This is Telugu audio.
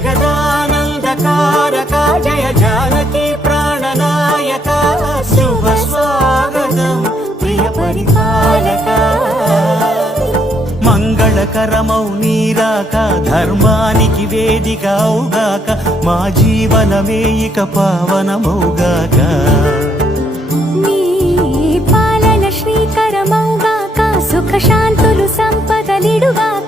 జగదానందకారక జయ జానకి ప్రాణనాయక శుభ స్వాగతం ప్రియ పరిపాలక మంగళకరమౌ నీరాక ధర్మానికి వేదిక అవుగాక మా జీవనమే ఇక పావనమౌగాక నీ పాలన శ్రీకరమౌగాక సుఖ శాంతులు సంపదలిడుగాక